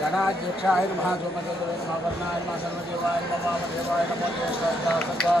गणाध्यक्षाय नमः सोमदेवाय नमः वर्णाय नमः सर्वदेवाय नमः वामदेवाय नमो ज्येष्ठाय सर्वां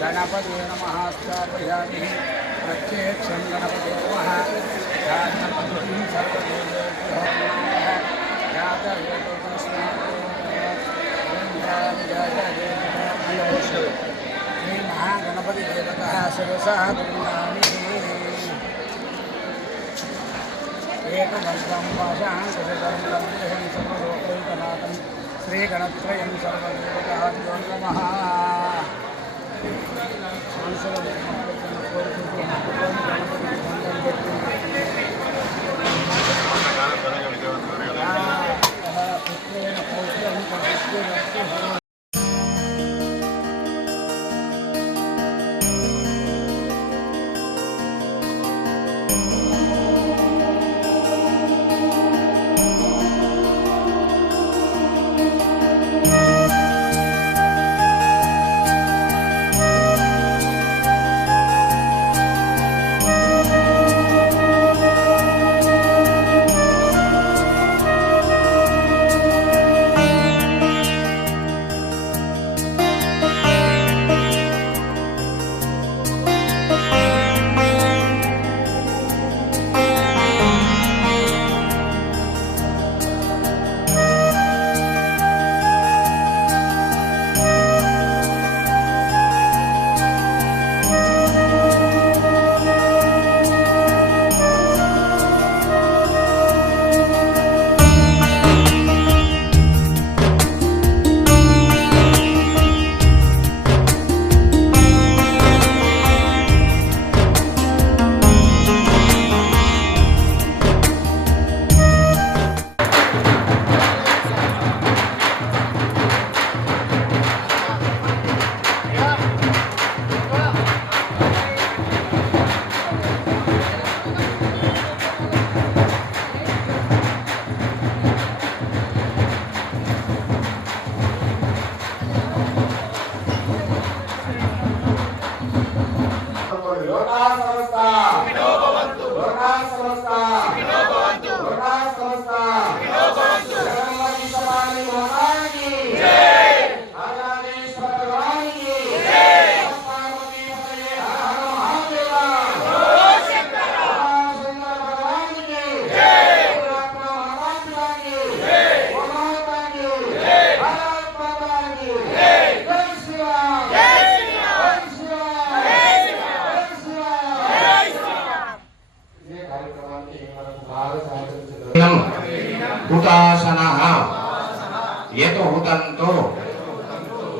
गणपते नमः स्थापयामि प्रत्यक्षं गणपते नमः ध्यानपतिं सर्वदेवेभ्यो नमः श्रीमहागणपति देवतः शिरसा गृह्णामि एकदन्तं पाशाङ्कुशं लम्बेहं सर्वलोकैकनाथं श्रीगणत्रयं सर्वदेवताभ्यो नमः మనసులో ముఖ్యమంత్రి కోరుకుంటూ ప్రక్రియ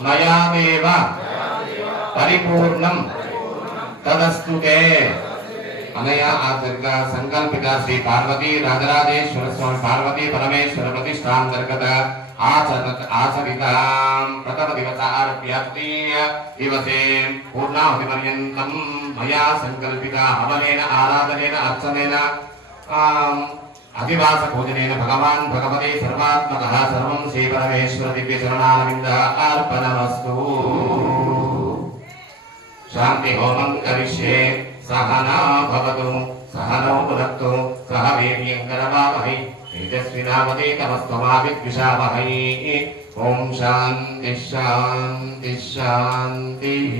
मयामेव। परिपूर्णम्। तदस्तु ते। अनया आदर्गा संकल्पिता श्री पार्वती राजराजेश्वर स्वामी, पार्वती परमेश्वर प्रतिष्ठान दर्गता आचरत आचरितां। प्रथम दिवसारभ्य तृतीय दिवसे पूर्णाहुतिपर्यन्तं मया संकल्पिता हवनेन आराधनेन, अर्चनेन। अतिवास अभिवासपूजनेन भगवान भगवते सर्वात्मकः, सर्वं श्रीपरमेश्वरदिव्यचरणारविन्दः अर्पणमस्तु। शान्तिहोमं करिष्ये, सह न भवतु, सह नो भुनक्तु सह वीर्यङ्करवामहै तेजस्विनावदेतमस्तमाविद्विषावहै ॐ शान्तिः शान्तिः शान्तिः।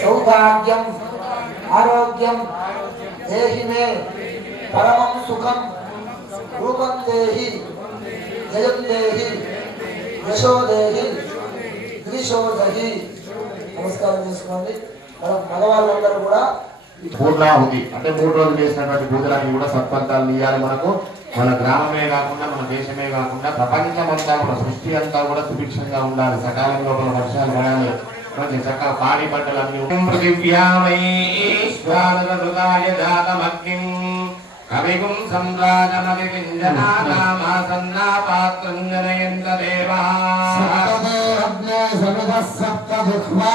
सौभाग्यम्, आरोग्यम्, देहि मे పరమం సుఖం రూపం దేహి జయం దేహి యశో దేహి గిరిశో దేహి. నమస్కారం చేసుకోండి. మన మగవాళ్ళందరూ కూడా పూర్ణాహుతి అంటే మూడు రోజులు చేసినటువంటి పూజలన్నీ కూడా సత్ఫలితాలు ఇవ్వాలి మనకు. మన గ్రామమే కాకుండా మన దేశమే కాకుండా ప్రపంచం అంతా కూడా సృష్టి అంతా కూడా సుభిక్షంగా ఉండాలి. సకాలంలో మన వర్షాలు పడాలి. మంచి చక్కగా పాడి పంటలన్నీ పృథివ్యామై కవిగుం సంరాజనవికింజనానామాసన్నా పాత్రం జనయంత దేవా సప్తదేవజ్ఞే సమిధः సప్తజిహ్వా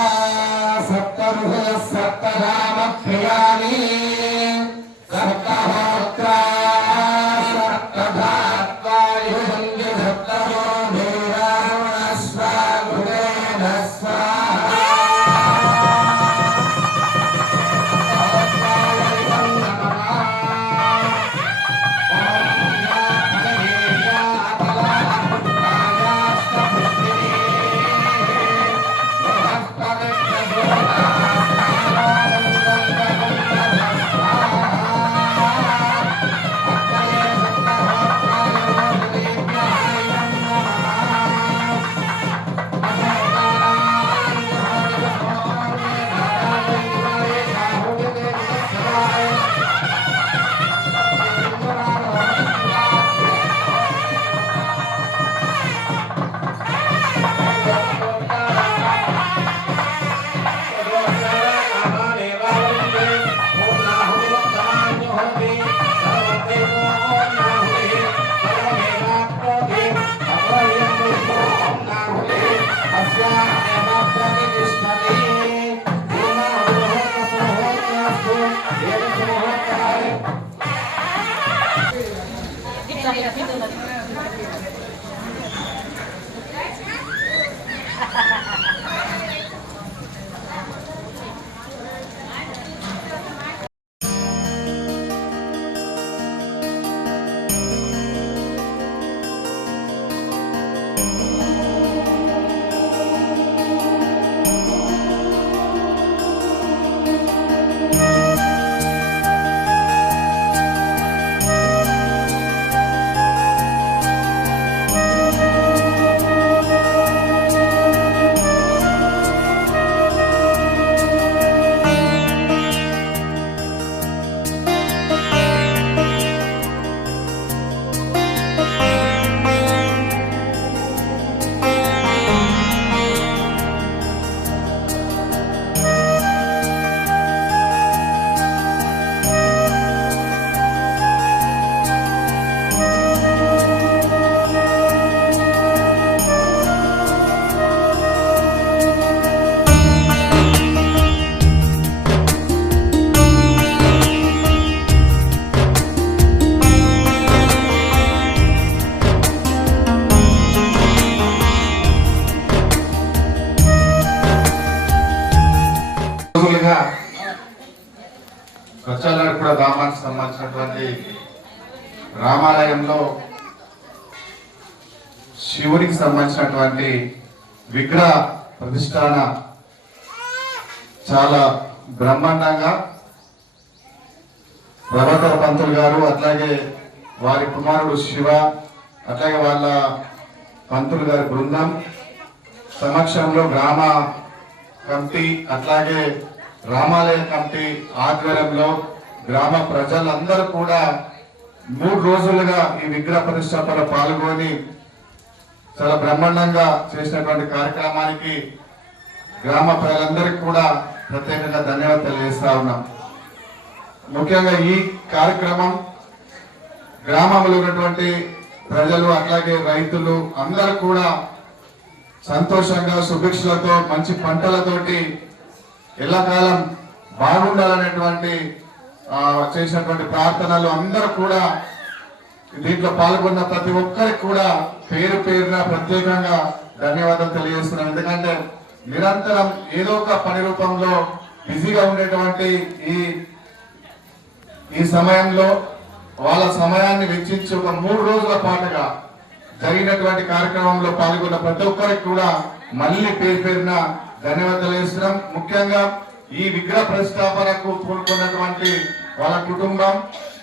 శివునికి సంబంధించినటువంటి విగ్రహ ప్రతిష్టాన చాలా బ్రహ్మాండంగా ప్రభాకర పంతులు గారు అట్లాగే వారి కుమారుడు శివ అట్లాగే వాళ్ళ పంతులు గారి బృందం సమక్షంలో గ్రామ కమిటీ అట్లాగే రామాలయ కమిటీ ఆధ్వర్యంలో గ్రామ ప్రజలందరూ కూడా మూడు రోజులుగా ఈ విగ్రహ ప్రతిష్టాపన పాల్గొని చాలా బ్రహ్మాండంగా చేసినటువంటి కార్యక్రమానికి గ్రామ ప్రజలందరికీ కూడా ప్రత్యేకంగా ధన్యవాదాలు తెలియజేస్తా ఉన్నాం. ముఖ్యంగా ఈ కార్యక్రమం గ్రామంలో ఉన్నటువంటి ప్రజలు అట్లాగే రైతులు అందరూ కూడా సంతోషంగా సుభిక్షలతో మంచి పంటలతోటి ఎల్లకాలం బాగుండాలనేటువంటి చేసినటువంటి ప్రార్థనలు అందరూ కూడా దీంట్లో పాల్గొన్న ప్రతి ఒక్కరికి కూడా పేరు పేరున ప్రత్యేకంగా ధన్యవాదాలు తెలియజేస్తున్నాం. ఎందుకంటే నిరంతరం ఏదో ఒక పని రూపంలో బిజీగా ఉండేటువంటి ఈ ఈ సమయంలో వాళ్ళ సమయాన్ని వెచ్చించి ఒక మూడు రోజుల పాటుగా జరిగినటువంటి కార్యక్రమంలో పాల్గొన్న ప్రతి ఒక్కరికి కూడా మళ్ళీ పేరు పేరున ధన్యవాదాలు తెలియజేస్తున్నాం. ముఖ్యంగా ఈ విగ్రహ ప్రతిష్టాపనకు పూనుకున్నటువంటి వాళ్ళ కుటుంబం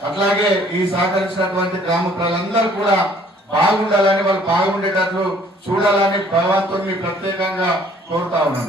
అట్లాగే ఈ సహకరించినటువంటి గ్రామ ప్రజలందరూ కూడా బాగుండాలని వాళ్ళు బాగుండేటట్లు చూడాలని భగవంతుని ప్రత్యేకంగా కోరుతా ఉన్నాను.